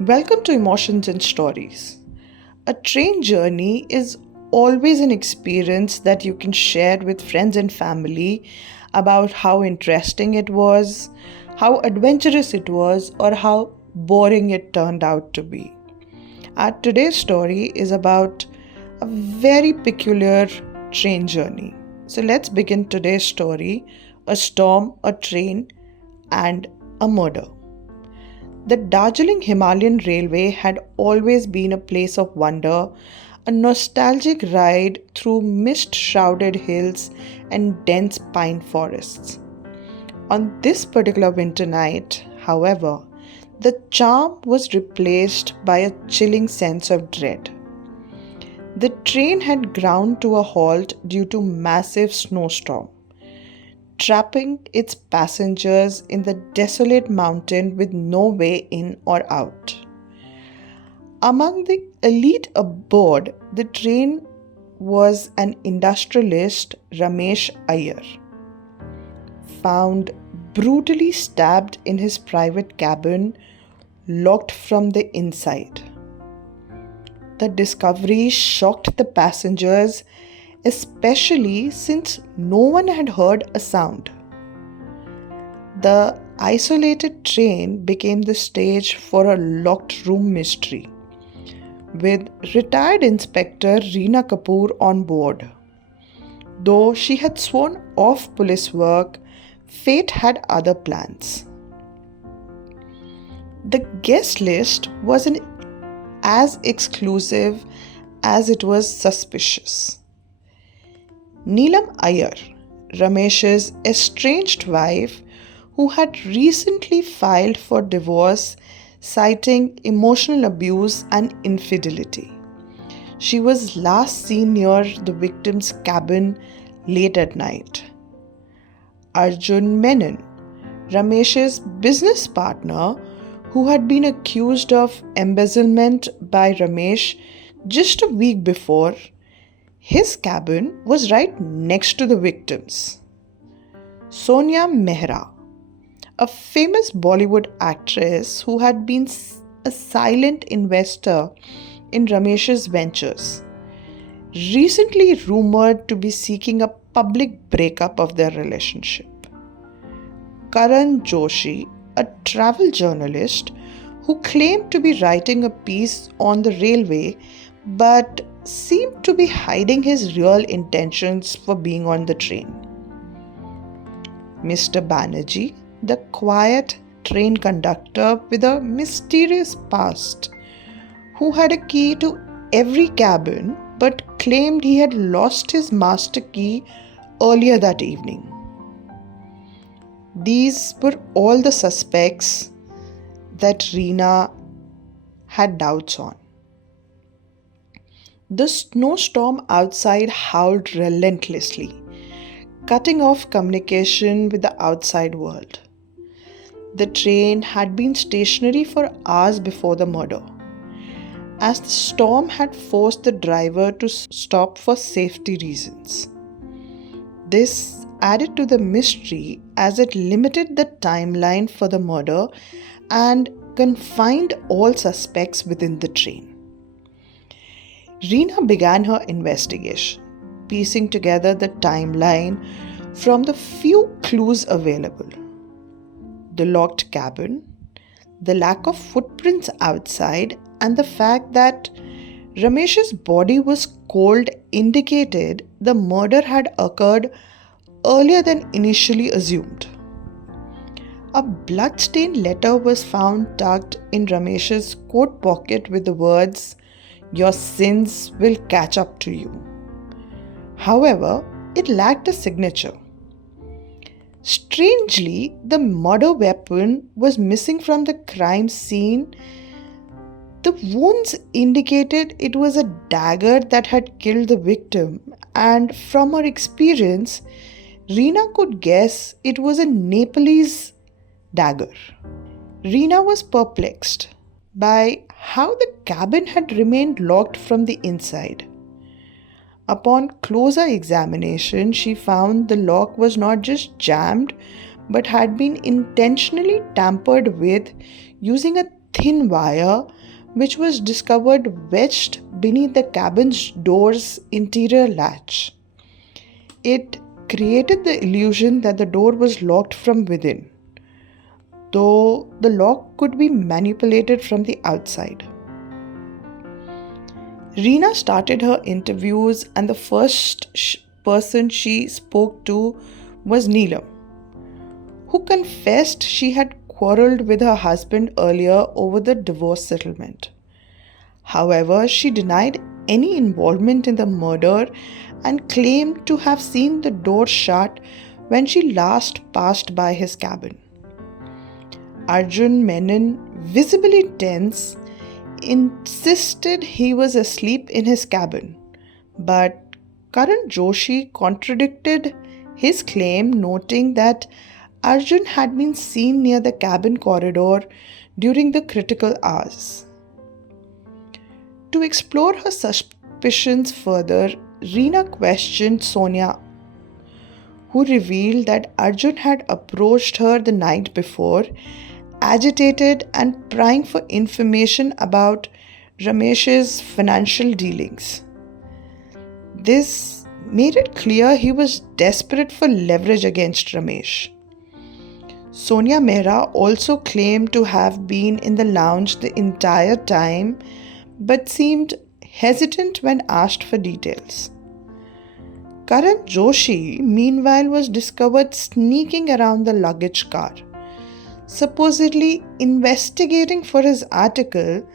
Welcome to Emotions and Stories. A train journey is always an experience that you can share with friends and family about how interesting it was, how adventurous it was, or how boring it turned out to be. Our today's story is about a very peculiar train journey. So let's begin today's story: a storm, a train, and a murder. The Darjeeling Himalayan Railway had always been a place of wonder, a nostalgic ride through mist shrouded hills and dense pine forests. On this particular winter night, however, the charm was replaced by a chilling sense of dread. The train had ground to a halt due to massive snowstorm, trapping its passengers in the desolate mountain with no way in or out. Among the elite aboard the train was an industrialist, Ramesh Iyer, found brutally stabbed in his private cabin, locked from the inside. The discovery shocked the passengers, especially since no one had heard a sound. The isolated train became the stage for a locked room mystery, with retired Inspector Reena Kapoor on board. Though she had sworn off police work, fate had other plans. The guest list was as exclusive as it was suspicious. Neelam Iyer, Ramesh's estranged wife, who had recently filed for divorce citing emotional abuse and infidelity. She was last seen near the victim's cabin late at night. Arjun Menon, Ramesh's business partner, who had been accused of embezzlement by Ramesh just a week before. His cabin was right next to the victim's. Sonia Mehra, a famous Bollywood actress who had been a silent investor in Ramesh's ventures, recently rumored to be seeking a public breakup of their relationship. Karan Joshi, a travel journalist who claimed to be writing a piece on the railway but seemed to be hiding his real intentions for being on the train. Mr. Banerjee, the quiet train conductor with a mysterious past, who had a key to every cabin but claimed he had lost his master key earlier that evening. These were all the suspects that Reena had doubts on. The snowstorm outside howled relentlessly, cutting off communication with the outside world. The train had been stationary for hours before the murder, as the storm had forced the driver to stop for safety reasons. This added to the mystery as it limited the timeline for the murder and confined all suspects within the train. Reena began her investigation, piecing together the timeline from the few clues available. The locked cabin, the lack of footprints outside, and the fact that Ramesh's body was cold indicated the murder had occurred earlier than initially assumed. A blood-stained letter was found tucked in Ramesh's coat pocket with the words, "Your sins will catch up to you." However, it lacked a signature. Strangely, the murder weapon was missing from the crime scene. The wounds indicated it was a dagger that had killed the victim, and from her experience, Reena could guess it was a Nepalese dagger. Reena was perplexed by how the cabin had remained locked from the inside. Upon closer examination, she found the lock was not just jammed but had been intentionally tampered with using a thin wire which was discovered wedged beneath the cabin's door's interior latch. It created the illusion that the door was locked from within, though the lock could be manipulated from the outside. Reena started her interviews, and the first person she spoke to was Neelam, who confessed she had quarreled with her husband earlier over the divorce settlement. However, she denied any involvement in the murder and claimed to have seen the door shut when she last passed by his cabin. Arjun Menon, visibly tense, insisted he was asleep in his cabin, but Karan Joshi contradicted his claim, noting that Arjun had been seen near the cabin corridor during the critical hours. To explore her suspicions further, Reena questioned Sonia, who revealed that Arjun had approached her the night before, agitated and prying for information about Ramesh's financial dealings. This made it clear he was desperate for leverage against Ramesh. Sonia Mehra also claimed to have been in the lounge the entire time, but seemed hesitant when asked for details. Karan Joshi, meanwhile, was discovered sneaking around the luggage car, supposedly investigating for his article,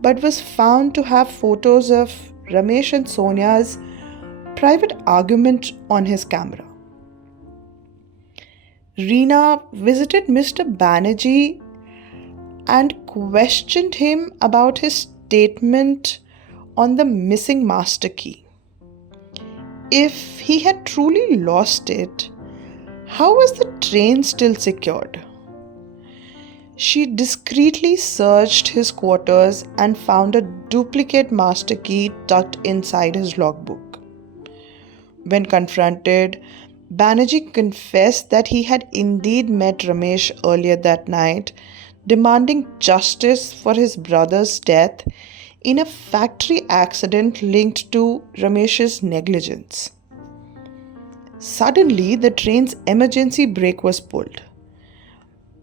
but was found to have photos of Ramesh and Sonia's private argument on his camera. Reena visited Mr. Banerjee and questioned him about his statement on the missing master key. If he had truly lost it, how was the train still secured? She discreetly searched his quarters and found a duplicate master key tucked inside his logbook. When confronted, Banerjee confessed that he had indeed met Ramesh earlier that night, demanding justice for his brother's death in a factory accident linked to Ramesh's negligence. Suddenly, the train's emergency brake was pulled.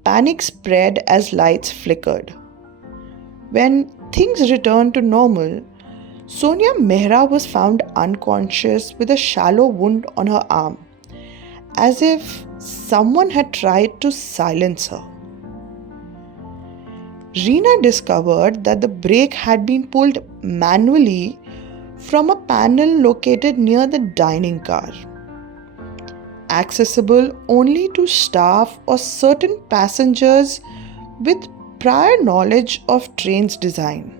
Panic spread as lights flickered. When things returned to normal, Sonia Mehra was found unconscious with a shallow wound on her arm, as if someone had tried to silence her. Reena discovered that the brake had been pulled manually from a panel located near the dining car, accessible only to staff or certain passengers with prior knowledge of train's design.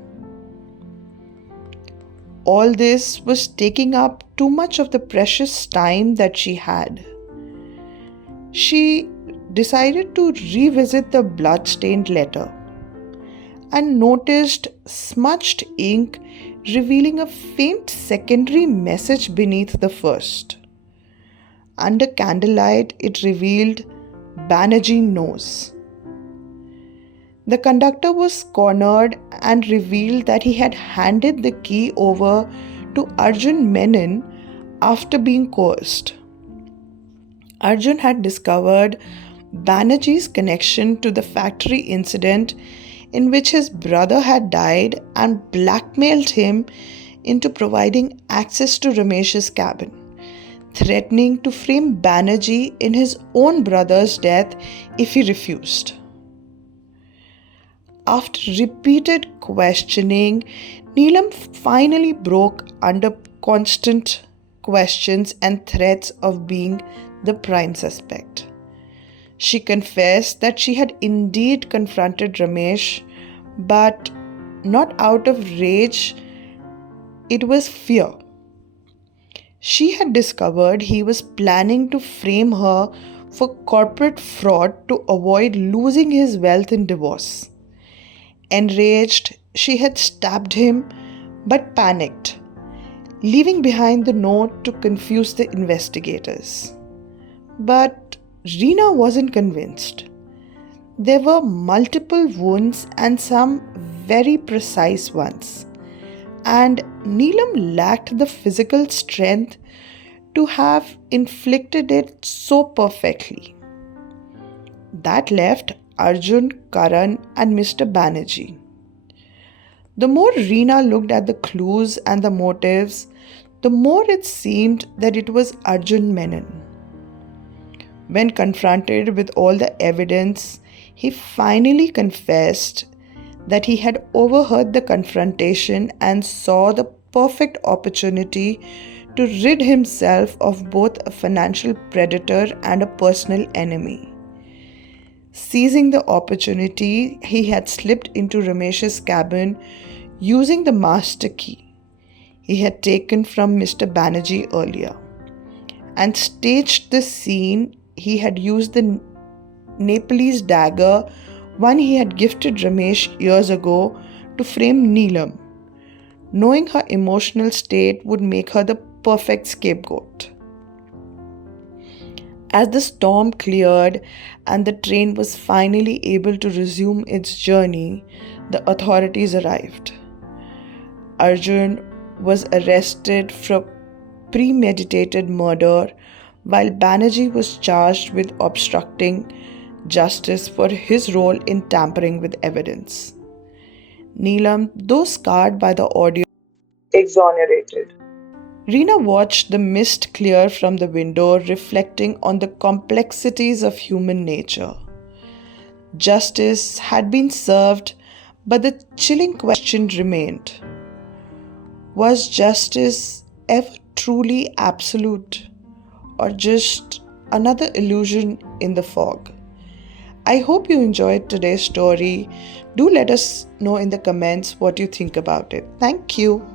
All this was taking up too much of the precious time that she had. She decided to revisit the blood-stained letter and noticed smudged ink revealing a faint secondary message beneath the first. Under candlelight, it revealed Banerjee knows. The conductor was cornered and revealed that he had handed the key over to Arjun Menon after being coerced. Arjun had discovered Banerjee's connection to the factory incident in which his brother had died and blackmailed him into providing access to Ramesh's cabin, threatening to frame Banerjee in his own brother's death if he refused. After repeated questioning, Neelam finally broke under constant questions and threats of being the prime suspect. She confessed that she had indeed confronted Ramesh, but not out of rage, it was fear. She had discovered he was planning to frame her for corporate fraud to avoid losing his wealth in divorce. Enraged, she had stabbed him but panicked, leaving behind the note to confuse the investigators. But Reena wasn't convinced. There were multiple wounds and some very precise ones, and Neelam lacked the physical strength to have inflicted it so perfectly. That left Arjun, Karan, and Mr. Banerjee. The more Reena looked at the clues and the motives, the more it seemed that it was Arjun Menon. When confronted with all the evidence, he finally confessed that he had overheard the confrontation and saw the perfect opportunity to rid himself of both a financial predator and a personal enemy. Seizing the opportunity, he had slipped into Ramesh's cabin using the master key he had taken from Mr. Banerjee earlier, and staged the scene. He had used the Nepalese dagger, one he had gifted Ramesh years ago, to frame Neelam, knowing her emotional state would make her the perfect scapegoat. As the storm cleared and the train was finally able to resume its journey, the authorities arrived. Arjun was arrested for premeditated murder, while Banerjee was charged with obstructing justice for his role in tampering with evidence. Neelam, though scarred by the ordeal, exonerated. Reena watched the mist clear from the window, reflecting on the complexities of human nature. Justice had been served, but the chilling question remained. Was justice ever truly absolute, or just another illusion in the fog? I hope you enjoyed today's story. Do let us know in the comments what you think about it. Thank you.